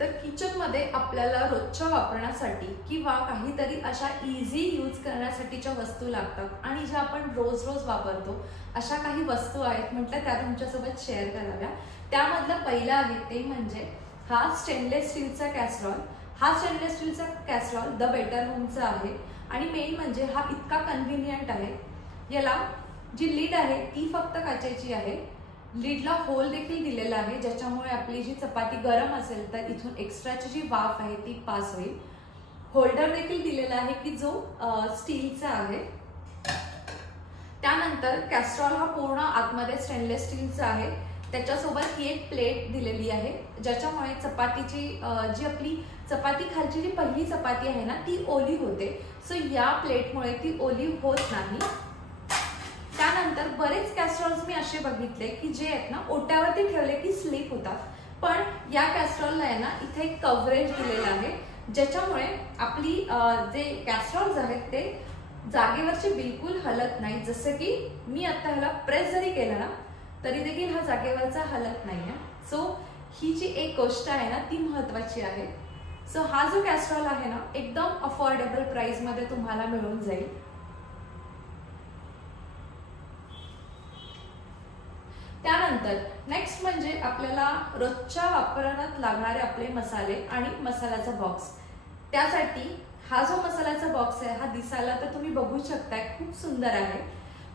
तर किचनमध्ये आपल्याला रोजच्या वापरण्यासाठी किंवा काहीतरी अशा इझी यूज करण्यासाठीच्या वस्तू लागतात आणि ज्या आपण रोज रोज वापरतो अशा काही वस्तू आहेत, म्हटलं त्या तुमच्यासोबत शेअर कराव्या। त्यामधलं पहिलं आहे ते म्हणजे हा स्टेनलेस स्टीलचा कॅसरॉल। हा स्टेनलेस स्टीलचा कॅसरॉल द बेटर होमचा आहे आणि मेन म्हणजे हा इतका कन्व्हिनियंट आहे। याला जी लीड आहे ती फक्त काचेची आहे, लीडला होल देखील दिलेला आहे ज्याच्यामुळे आपली जी चपाती गरम असेल तर इथून एक्स्ट्राची जी वाफ आहे ती पास होईल। होल्डर देखील दिलेला आहे की जो स्टीलचा आहे। त्यानंतर कॅस्ट्रॉल हा पूर्ण आतमध्ये स्टेनलेस स्टीलचा आहे, त्याच्यासोबत ही एक प्लेट दिलेली आहे ज्याच्यामुळे चपातीची जी आपली चपाती खालची जी पहिली चपाती आहे ना ती ओली होते, सो या प्लेटमुळे ती ओली होत नाही। त्यानंतर बरेच कॅस्ट्रॉल्स मी असे बघितले की जे आहेत ना ओट्यावरती ठेवले की स्लिप होतात, पण या कॅस्ट्रॉलला आहे ना इथे एक कव्हरेज दिलेलं आहे ज्याच्यामुळे आपली जे कॅस्ट्रॉल्स आहेत ते जागेवरचे बिलकुल हलत नाही। जसं की मी आता ह्याला प्रेस जरी केलं ना तरी देखील हा जागेवरचा हलत नाहीये। सो ही जी एक गोष्ट आहे ना ती महत्वाची आहे। सो हा जो कॅस्ट्रॉल आहे ना एकदम अफोर्डेबल प्राइस मध्ये तुम्हाला मिळून जाईल। त्यानंतर नेक्स्ट म्हणजे आपल्याला रोजच्या वापरात लागणारे आपले मसाले आणि मसाल्याचा बॉक्स। त्यासाठी हा जो मसाल्याचा बॉक्स आहे हा दिसायला तर तुम्ही बघू शकताय खूप सुंदर आहे,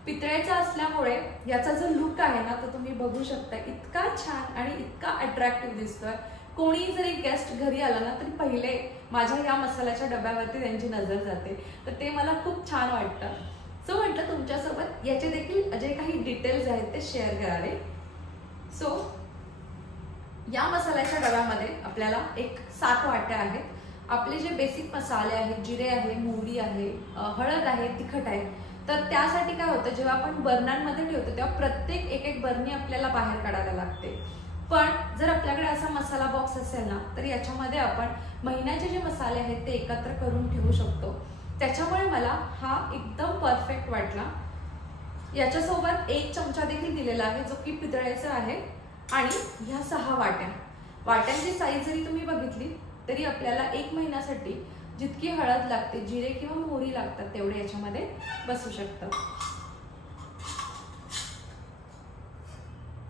पितळेचा असल्यामुळे याचा जो लुक आहे ना तो तुम्ही बघू शकता, इतका छान आणि इतका अट्रॅक्टिव्ह दिसतोय। कोणी जरी गेस्ट घरी आला ना तरी पहिले माझ्या या मसाल्याच्या डब्यावरती त्यांची नजर जाते, तर ते मला खूप छान वाटतं। सो म्हटलं तुमच्यासोबत याचे देखील जे काही डिटेल्स आहेत ते शेअर करावे। सो या मसाल्याच्या डब्यामध्ये आपल्याला एक 7 वाट्या आहेत। आपले जे बेसिक मसाले आहेत, जिरे आहे, मोहरी आहे, हळद आहे, तिखट आहे, तर त्यासाठी काय होतं जेव्हा आपण बर्नरमध्ये ठेवतो तेव्हा प्रत्येक एक बर्नी आपल्याला बाहेर काढायला लागते। पण जर आपल्याकडे असा मसाला बॉक्स असेल ना तर याच्यामध्ये आपण महिन्याचे जे मसाले आहेत ते एकत्र करून ठेवू शकतो, त्याच्यामुळे मला हा एकदम परफेक्ट वाटला। याच्यासोबत 1 चमचा देखील दिलेला आहे जो की पितळेचा आहे आणि ह्या 6 वाट्यांची साईज जरी तुम्ही बघितली तरी आपल्याला 1 महिन्यासाठी जितकी हळद लागते, जिरे किंवा मोहरी लागतात तेवढे याच्यामध्ये बसू शकतं।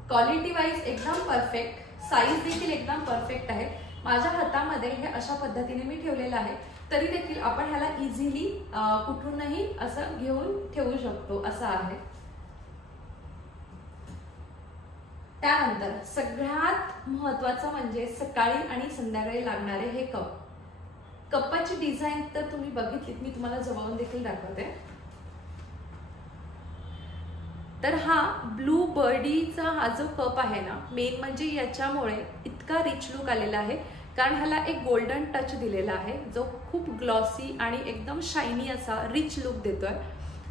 क्वालिटी वाईज एकदम परफेक्ट, साईज देखील एकदम परफेक्ट आहे। माझ्या हातामध्ये हे अशा पद्धतीने मी ठेवलेलं आहे, तरी देखील आपण ह्याला इझिली कुठूनही असं घेऊन ठेवू शकतो असं आहे। त्यानंतर सगळ्यात महत्त्वाचं म्हणजे सकाळी आणि संध्याकाळी लागणारे हे कप। कपाची डिझाईन तर तुम्ही बघितलीत, मी तुम्हाला जवळून देखील दाखवते। तर हा ब्लू बर्डीचा हा जो कप आहे ना मेन म्हणजे याच्यामुळे इतका रिच लुक आलेला आहे कारण ह्याला एक गोल्डन टच दिलेला आहे जो खूप ग्लॉसी आणि एकदम शायनी असा रिच लुक देतोय।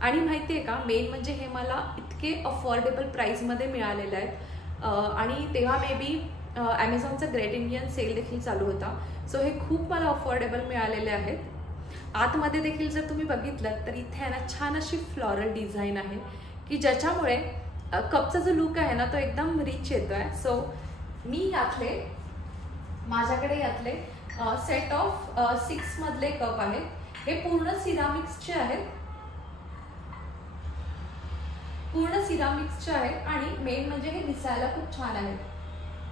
आणि माहितीये का मेन म्हणजे हे मला इतके अफोर्डेबल प्राइसमध्ये मिळालेले आहेत आणि तेव्हा मे बी ॲमेझॉनचा ग्रेट इंडियन सेल देखील चालू होता, सो हे खूप मला अफोर्डेबल मिळालेले आहेत। आतमध्ये देखील जर तुम्ही बघितलं तर इथे ना छान अशी फ्लॉरल डिझाईन आहे की ज्याच्यामुळे कपचा जो लुक आहे ना तो एकदम रिच येतोय। सो मी माझ्याकडे यातले सेट ऑफ 6 मधले कप आहेत, हे पूर्ण सिरामिक्सचे आहेत, आणि मेन म्हणजे हे दिसायला खूप छान आहेत।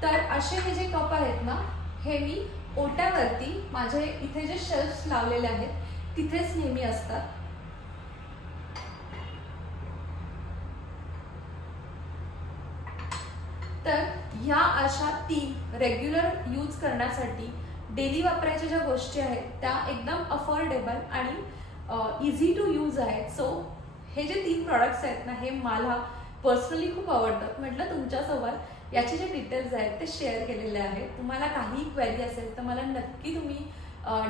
तर असे हे जे कप आहेत ना हे मी ओट्यावरती माझे इथे जे शेल्फ्स लावलेले आहेत तिथेच नेहमी असतात। तर ह्या अशा 3 रेग्युलर यूज करण्यासाठी डेली वापरायच्या ज्या गोष्टी आहेत त्या एकदम अफोर्डेबल आणि इझी टू यूज आहेत। सो हे जे 3 प्रॉडक्ट्स आहेत ना हे मला पर्सनली खूप आवडतात, म्हटलं तुमच्यासोबत याचे जे डिटेल्स आहेत ते शेअर केलेले आहेत। तुम्हाला काही क्वेरी असेल तर मला नक्की तुम्ही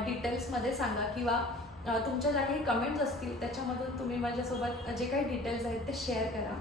डिटेल्समध्ये सांगा किंवा तुमच्या ज्या काही कमेंट्स असतील त्याच्यामधून तुम्ही माझ्यासोबत जे काही डिटेल्स आहेत ते शेअर करा।